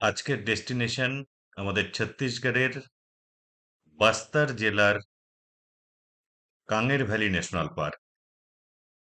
আজকের ডেস্টিনেশন আমাদের ছত্তিশগড়ের বাস্তার জেলার কাঙ্গের ভ্যালি ন্যাশনাল পার্ক।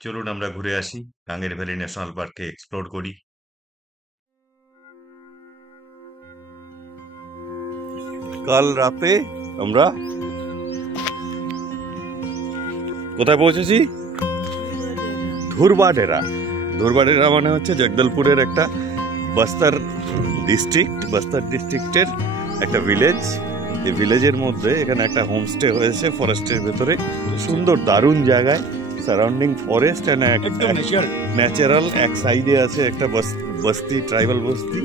চলুন আমরা ঘুরে আসি, কাঙ্গের ভ্যালি ন্যাশনাল পার্কে এক্সপ্লোর করি। কাল রাতে আমরা কোথায় পৌঁছেছি? ধুরবা ডেরা মানে হচ্ছে জগদলপুরের একটা বাস্তার ডিস্ট্রিক্টের একটা ভিলেজ। এই ভিলেজের মধ্যে এখানে একটা হোমস্টে হয়েছে ফরেস্টের ভেতরে, সুন্দর দারুণ জায়গায়, সারাউন্ডিং ফরেস্ট এন্ড ন্যাচারাল। এক সাইডে আছে একটা বস্তি, ট্রাইবাল বস্তি।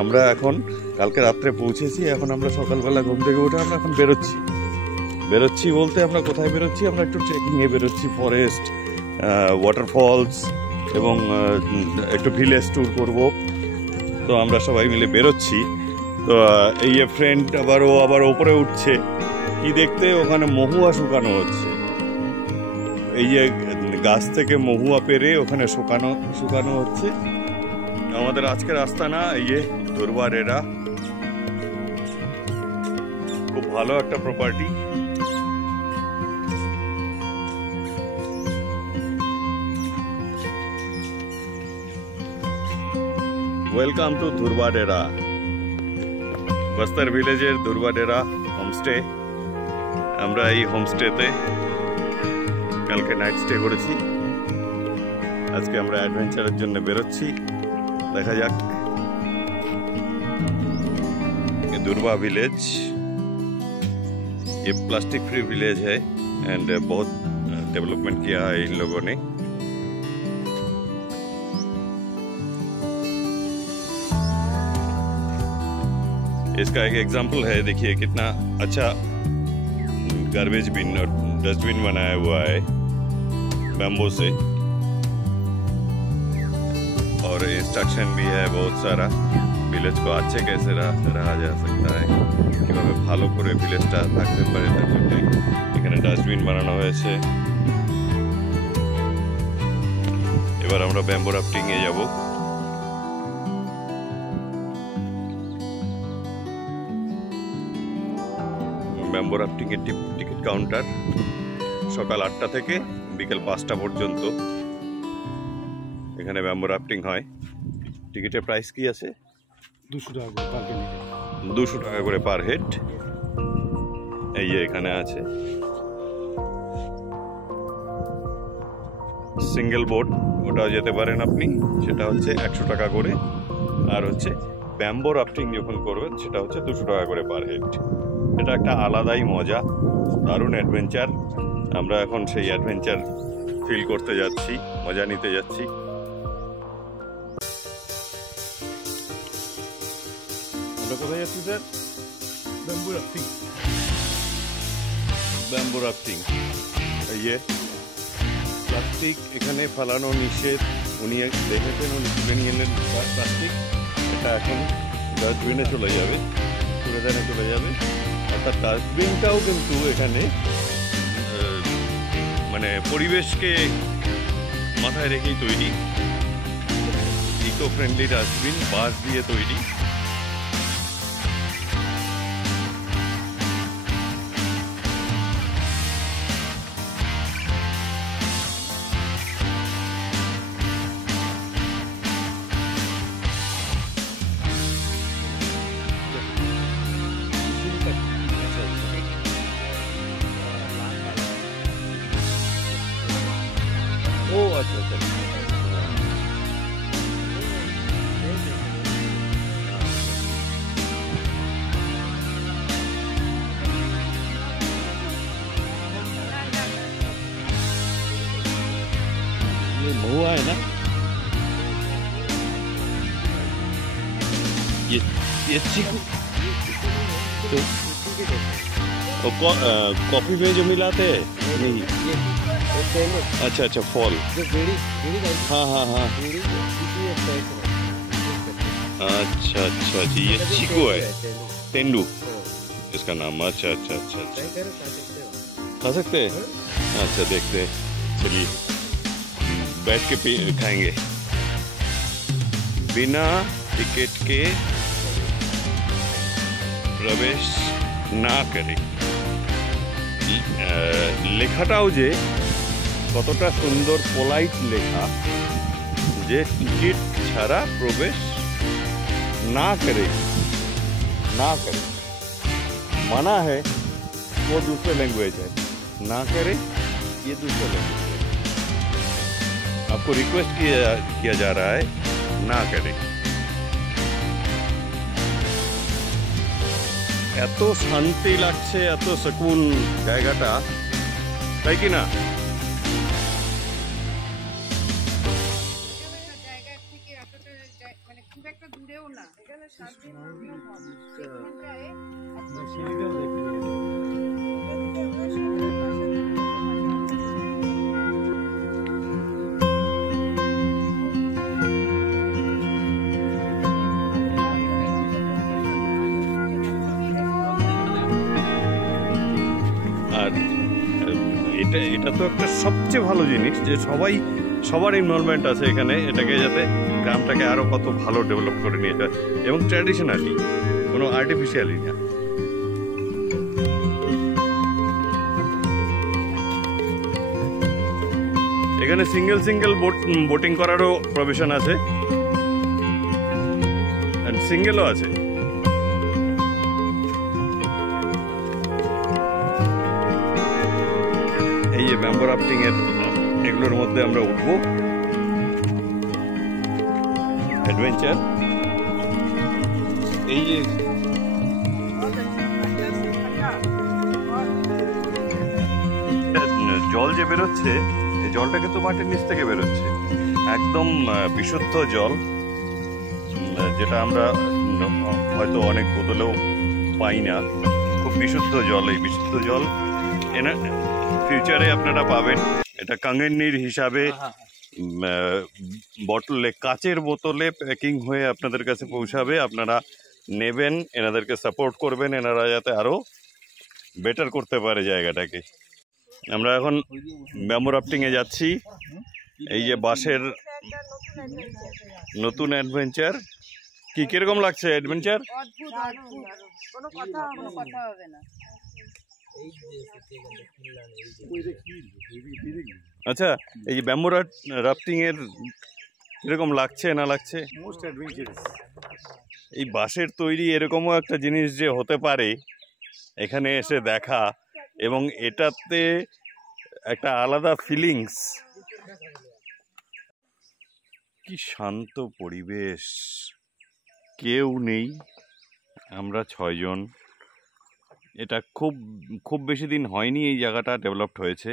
আমরা এখন কালকে রাত্রে পৌঁছেছি, এখন আমরা সকালবেলা ঘুম থেকে উঠে আমরা এখন বেরোচ্ছি বলতে আমরা কোথায় বেরোচ্ছি? আমরা একটু ট্রেকিংয়ে বেরোচ্ছি, ফরেস্ট, ওয়াটারফলস এবং একটু ভিলেজ ট্যুর করব। তো আমরা সবাই মিলে বেরোচ্ছি। তো এই যে ফ্রেন্ড আবার ওপরে উঠছে কি দেখতে, ওখানে মহুয়া শুকানো হচ্ছে। এই যে গাছ থেকে মহুয়া পেরে ওখানে শুকানো হচ্ছে। আমাদের আজকের আস্তানা এই যে ধুরবা ডেরা, খুব ভালো একটা প্রপার্টি। ওয়েলকাম টু ধুরবা ডেরা, বস্তার ভিলেজের ধুরবা ডেরা হোমস্টে। আমরা এই হোমস্টেতে কালকে নাইট স্টে করেছি। আজকে আমরা অ্যাডভেঞ্চারের জন্য বেরোচ্ছি, দেখা যাক। धुरबा विलेज ये प्लास्टिक फ्री विलेज है एंड बहुत डेवलपमेंट किया है इन लोगों ने। इसका एक एग्जांपल है, देखिए कितना अच्छा गार्बेज बिन और डस्टबिन बनाया हुआ है बैम्बू से, और इंस्ट्रक्शन भी है बहुत सारा ভিলেজ को अच्छे कैसे रहा जा सकता है, কিভাবে ভালো করে ভিলেজটা থাকতে পারে তার জন্য এখানে ডাস্টবিন বানানো হয়েছে। এবার আমরা ব্যাম্বো রাফটিং এ যাব। ব্যাম্বো রাফটিং এর টিকিট কাউন্টার সকাল 8টা থেকে বিকেল 5টা পর্যন্ত এখানে ব্যাম্বো রাফটিং হয়। টিকিটের প্রাইস কি আছে? 200 টাকা করে পার হেড। এই যে এখানে আছে সিঙ্গেল বোট, ওটাও যেতে পারেন আপনি, সেটা হচ্ছে 100 টাকা করে। আর হচ্ছে ব্যাম্বো রাফটিং যখন করবেন সেটা হচ্ছে 200 টাকা করে পার হেড। এটা একটা আলাদাই মজা, দারুণ অ্যাডভেঞ্চার। আমরা এখন সেই অ্যাডভেঞ্চার ফিল করতে যাচ্ছি, মজা নিতে যাচ্ছি। কোথায় যাচ্ছি স্যার? Bamboo rafting. এই যে প্লাস্টিক এখানে ফেলানো নিষেধ, উনি দেখেছেন, উনি তুলে নিয়ে এলেন প্লাস্টিক। এটা এখন ডাস্টবিনে চলে যাবে, কূড়াদানে চলে যাবে। অর্থাৎ ডাস্টবিনটাও কিন্তু এখানে মানে পরিবেশকে মাথায় রেখেই তৈরি, ইকো ফ্রেন্ডলি ডাস্টবিন, বাঁশ দিয়ে তৈরি। ओ अच्छा अच्छा, ये महुआ है ना, ये चीकू तो कॉफी में जो मिलाते हैं नहीं? अच्छा अच्छा, फॉल। हाँ हाँ हाँ, अच्छा अच्छा जी, ये चीकू है, तेंदू इसका नाम। अच्छा अच्छा अच्छा अच्छा, खा सकते हैं? अच्छा देखते हैं, चलिए बैठ के खाएंगे बिना टिकट के। প্রবেশ না করে। লেখাটাও যে কতটা সুন্দর পোলাইট লেখা, যে টিকিট ছাড়া প্রবেশ না করে, ना करे। मना है वो दूसरे लैंग्वेज है, ना करे ये दूसरे लैंग्वेज है। आपको रिक्वेस्ट किया जा रहा है ना करे। এত শান্তি লাগছে, এত সুকুন জায়গাটা, তাই কি না? এটা তো একটা সবচেয়ে ভালো জিনিস যে সবার ইনভলভমেন্ট আছে এখানে, এটাকে যাতে গ্রামটাকে আরো কত ভালো ডেভেলপ করে নিয়ে যায়, এবং ট্র্যাডিশনালি, কোনো আর্টিফিশিয়ালি না। এখানে সিঙ্গেল বোটিং করারও প্রভিশন আছে, সিঙ্গেলও আছে। এই যে ব্যাম্বো রাফটিং এর এগুলোর মধ্যে আমরা উঠবো, অ্যাডভেঞ্চার। এই যে জল যে বেরোচ্ছে, এই জলটা কিন্তু মাটির নিচ থেকে বেরোচ্ছে, একদম বিশুদ্ধ জল, যেটা আমরা হয়তো অনেক বোতলেও পাই না। খুব বিশুদ্ধ জল, এই বিশুদ্ধ জল ফিউচারে আপনারা পাবেন। এটা কাঙ্গের হিসাবে বটলে, কাচের বোতলে প্যাকিং হয়ে আপনাদের কাছে পৌঁছাবে। আপনারা নেবেন, এনাদেরকে সাপোর্ট করবেন, এনারা যাতে আরো বেটার করতে পারে জায়গাটাকে। আমরা এখন ব্যাম্বো রাফটিং এ যাচ্ছি। এই যে বাঁশের নতুন অ্যাডভেঞ্চার, কিরকম লাগছে অ্যাডভেঞ্চার? আচ্ছা, এই যে ব্যাম্বো রাফটিং এর কিরকম লাগছে না লাগছে? Most adventurous. এই বাঁশের তৈরি এরকমও একটা জিনিস যে হতে পারে এখানে এসে দেখা, এবং এটাতে একটা আলাদা ফিলিংস। কি শান্ত পরিবেশ, কেউ নেই, আমরা 6 জন। এটা খুব বেশি দিন হয়নি এই জায়গাটা ডেভেলপড হয়েছে,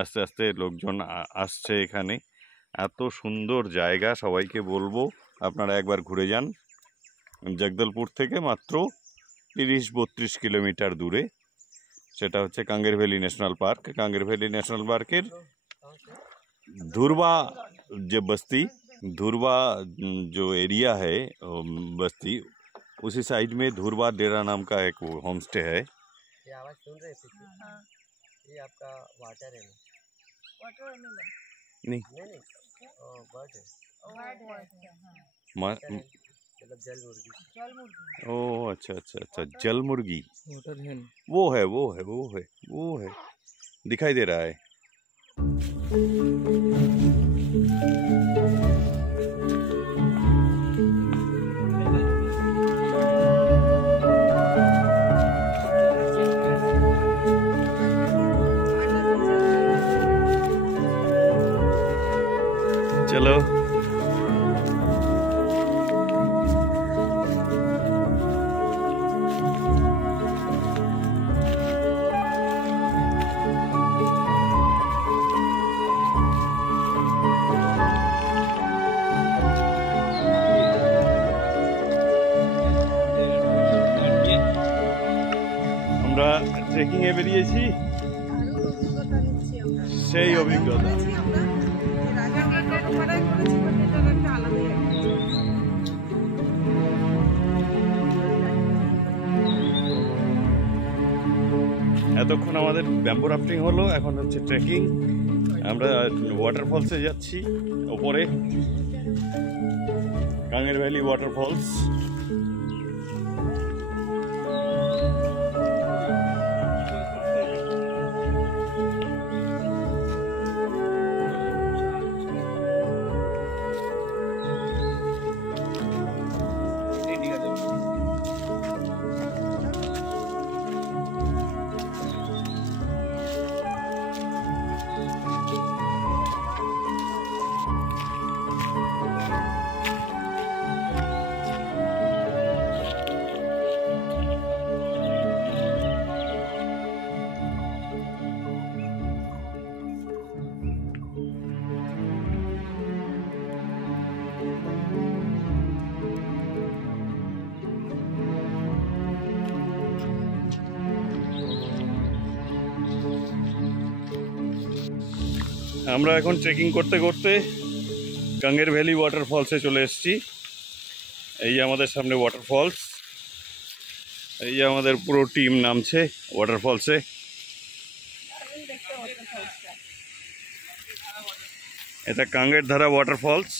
আস্তে আস্তে লোকজন আসছে এখানে। এত সুন্দর জায়গা, সবাইকে বলবো আপনারা একবার ঘুরে যান। জগদলপুর থেকে মাত্র 30-32 কিলোমিটার দূরে, সেটা হচ্ছে Kanger valley national park. Kanger valley national পার্কের धुरवा जो बस्ती, धुरवा जो एरिया है बस्ती, उसी साइड में धुरवा डेरा नाम का एक होम स्टे है। ये आवाज सुन रहे थे? ये आपका वाटर है? वाटर एनिमल नहीं, बर्ड है। मतलब जल मुर्गी। ओह अच्छा अच्छा अच्छा, जल मुर्गी, वाटर है। वो है वो है वो है वो है, दिखाई दे रहा है। चलो আমরা ট্রেকিং এ বেরিয়েছি, সেই অভিজ্ঞতা। এতক্ষণ আমাদের ব্যাম্বো রাফটিং হলো, এখন হচ্ছে ট্রেকিং। আমরা ওয়াটারফলসে যাচ্ছি, ওপরে কাঙ্গের ভ্যালি ওয়াটারফলস। আমরা এখন ট্রেকিং করতে করতে কাঙ্গের ভ্যালি ওয়াটারফলসে চলে এসেছি। এই যে আমাদের সামনে ওয়াটারফলস, এই যে আমাদের পুরো টিম নামছে ওয়াটারফলসে। এটা কাঙ্গের ধারা ওয়াটারফলস।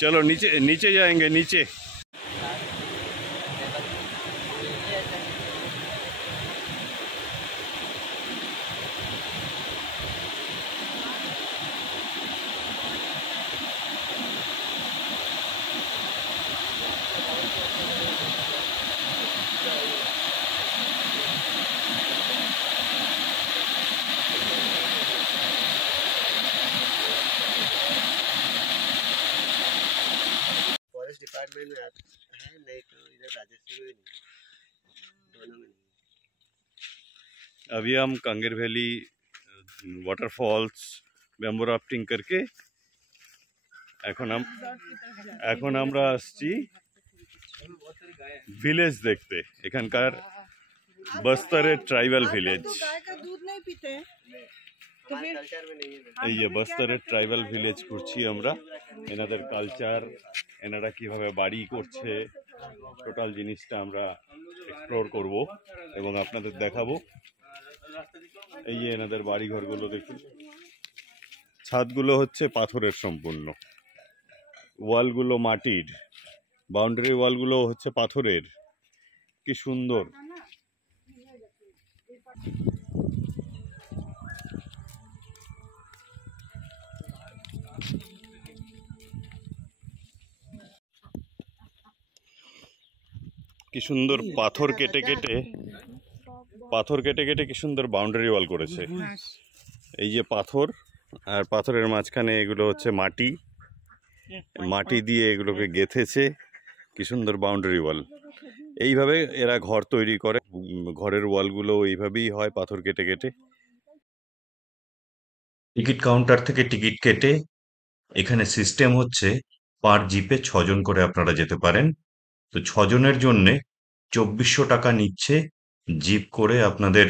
चलो नीचे नीचे जाएंगे नीचे। डिपार्टमेंट में है, नहीं तो इधर राजस्थान में नहीं, दोनों में नहीं। अभी हम Kanger valley waterfalls bamboo rafting करके এখন আমরা আসছি ভিলেজ দেখতে। এখানকার বস্তরের ট্রাইবাল ভিলেজ। এই যে বস্তরের ট্রাইবাল ভিলেজ ঘুরছি আমরা। এনাদের কালচার, এনারা কিভাবে বাড়ি করছে, টোটাল জিনিসটা আমরা এক্সপ্লোর করব এবং আপনাদের দেখাবো। এই যে এনাদের বাড়ি ঘরগুলো দেখুন, ছাদগুলো হচ্ছে পাথরের সম্পূর্ণ, ওয়ালগুলো মাটির, বাউন্ডারি ওয়ালগুলো হচ্ছে পাথরের। কি সুন্দর। কি সুন্দর পাথর কেটে কেটে কি সুন্দর বাউন্ডারি ওয়াল করেছে। এই যে পাথর, আর পাথরের মাঝখানে এগুলো হচ্ছে মাটি দিয়ে এগুলোকে গেঁথেছে। কি সুন্দর বাউন্ডারি ওয়াল। এইভাবে এরা ঘর তৈরি করে, ঘরের ওয়ালগুলো এইভাবেই হয় পাথর কেটে কেটে। টিকিট কাউন্টার থেকে টিকিট কেটে এখানে সিস্টেম হচ্ছে পার জিপে 6 জন করে আপনারা যেতে পারেন। তো 6 জনের জন্যে 2400 টাকা নিচ্ছে জিপ করে। আপনাদের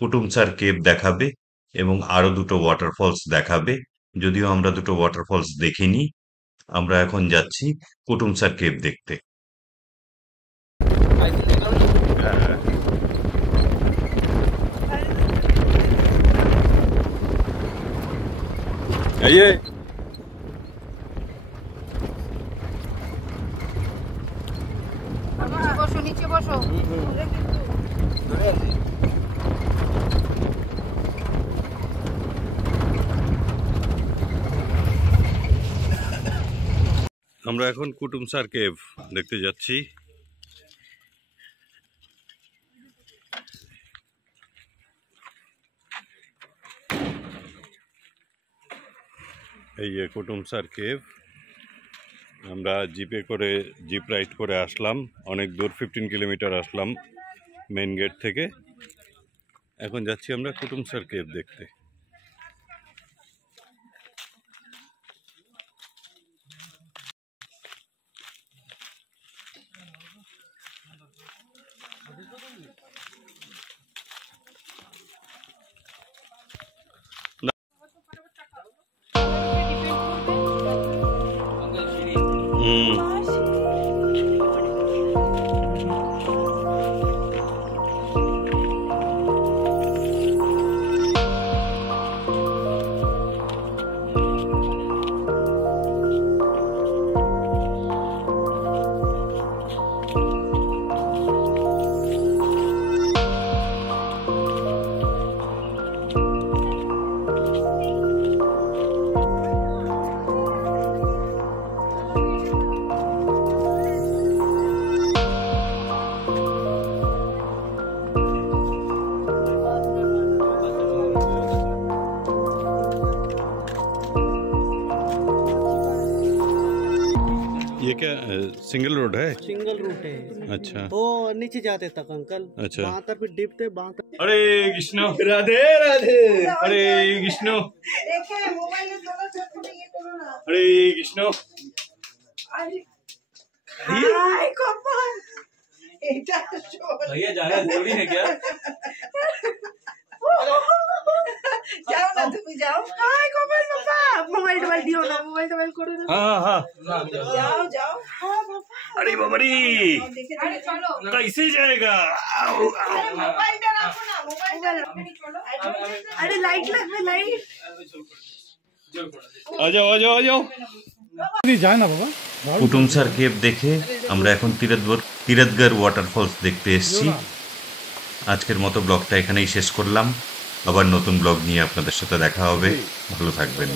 কুটুমসার কেভ দেখাবে এবং আরো দুটো ওয়াটারফলস দেখাবে। যদিও আমরা দুটো ওয়াটারফলস দেখিনি, আমরা এখন যাচ্ছি কুটুমসার কেভ দেখতে। নিচে বসো। আমরা এখন কুটুমসার কেভ দেখতে যাচ্ছি। এই যে কুটুমসার কেভ। আমরা জিপ রাইড করে আসলাম, অনেক দূর, 15 কিলোমিটার আসলাম মেন গেট থেকে। এখন যাচ্ছি আমরা কুটুমসার কেভ দেখতে। ये क्या सिंगल रोड है? सिंगल रूट है। अच्छा, तो नीचे जाते तक अंकल। अच्छा, वहाँ तक भी डिप थे, वहाँ तक। हरे कृष्ण, राधे राधे, हरे कृष्ण, हरे कृष्ण, भैया जाना जरूरी है क्या? जाओ ना, তুমি যাও। হাই কমল বাবা, মোবাইল দিও না, মোবাইল করো না। हाँ हाँ যাও যাও। হ্যাঁ বাবা। अरे बाबरी আরে চলো। कैसे जाएगा মোবাইলটা রাখো না, মোবাইলটা চলো। আরে লাইট লাগবে, লাইট। आ जाओ आ जाओ आ जाओ কুটুমসার কেভ দেখে আমরা এখন তিরথগড় ওয়াটারফলস দেখতে এসেছি। আজকের মতো ব্লগটা এখানেই শেষ করলাম। আবার নতুন ব্লগ নিয়ে আপনাদের সাথে দেখা হবে। ভালো থাকবেন।